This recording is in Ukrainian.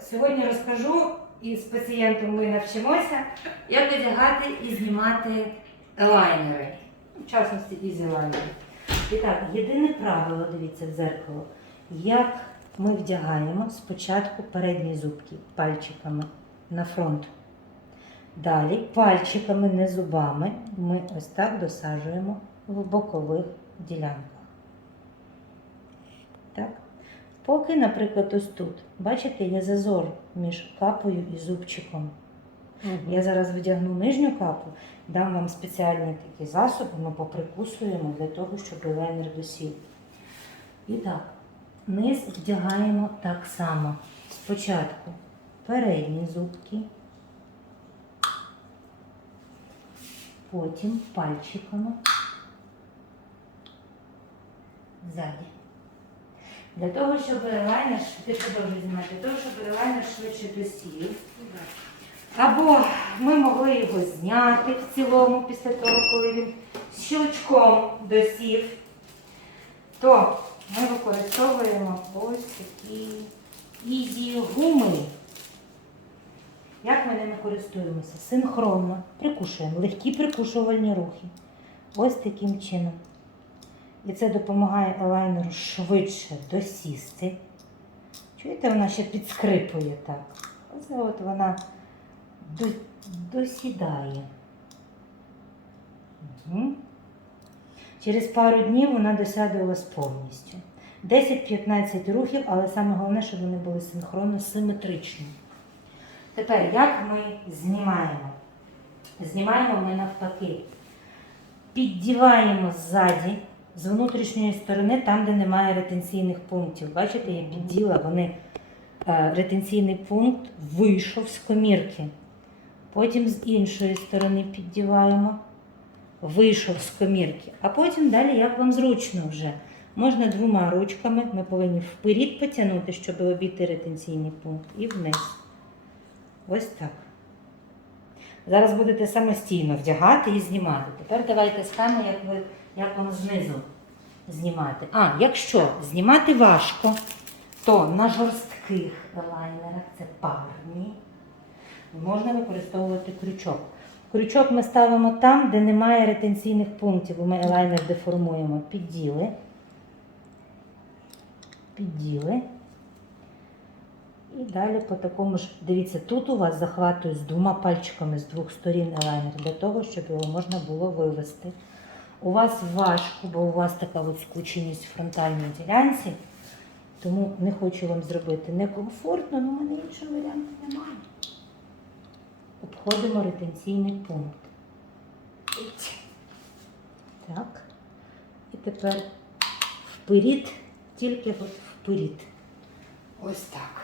сьогодні розкажу і з пацієнтом ми навчимося, як одягати і знімати елайнери. В частності ізі лайнери. І так, єдине правило, дивіться в дзеркало, як ми вдягаємо спочатку передні зубки пальчиками на фронт. Далі пальчиками, не зубами, ми ось так досаджуємо в бокових ділянках. Так. Поки, наприклад, ось тут, бачите, є зазор між капою і зубчиком. Я зараз вдягну нижню капу, дам вам спеціальні такі засоби, ми поприкусуємо для того, щоб лайнер досів. І так, низ вдягаємо так само. Спочатку передні зубки, потім пальчиками ззаді. Для того, щоб лайнер, ти продовжуй знімати, для того, щоб лайнер швидше досів. Або ми могли його зняти в цілому після того, коли він щелчком досів, то ми використовуємо ось такі ізі гуми. Як ми ними користуємося? Синхронно прикушуємо, легкі прикушувальні рухи. Ось таким чином. І це допомагає елайнеру швидше досісти. Чуєте, вона ще підскрипує так. Оце от вона до, досідає. Угу. Через пару днів вона досяде у вас повністю. 10-15 рухів, але саме головне, щоб вони були синхронно симетричні. Тепер, як ми знімаємо? Знімаємо ми навпаки. Піддіваємо ззаді, з внутрішньої сторони, там, де немає ретенційних пунктів. Бачите, я підділа, вони, е, ретенційний пункт вийшов з комірки. Потім з іншої сторони піддіваємо, вийшов з комірки. А потім далі, як вам зручно вже. Можна двома ручками, ми повинні вперед потягнути, щоб обійти ретенційний пункт, і вниз. Ось так. Зараз будете самостійно вдягати і знімати. Тепер давайте скажемо, як, як вам знизу знімати. А, якщо знімати важко, то на жорстких лайнерах це парні. Можна використовувати крючок. Крючок ми ставимо там, де немає ретенційних пунктів, бо ми елайнер деформуємо. Підділи. Підділи. І далі по такому ж, дивіться, тут у вас захватує з двома пальчиками з двох сторін елайнер, для того, щоб його можна було вивести. У вас важко, бо у вас така от скученість в фронтальній ділянці, тому не хочу вам зробити некомфортно, але в мене іншого варіанту немає. Обходимо ретенційний пункт. Так. І тепер вперед, тільки от вперед. Ось так.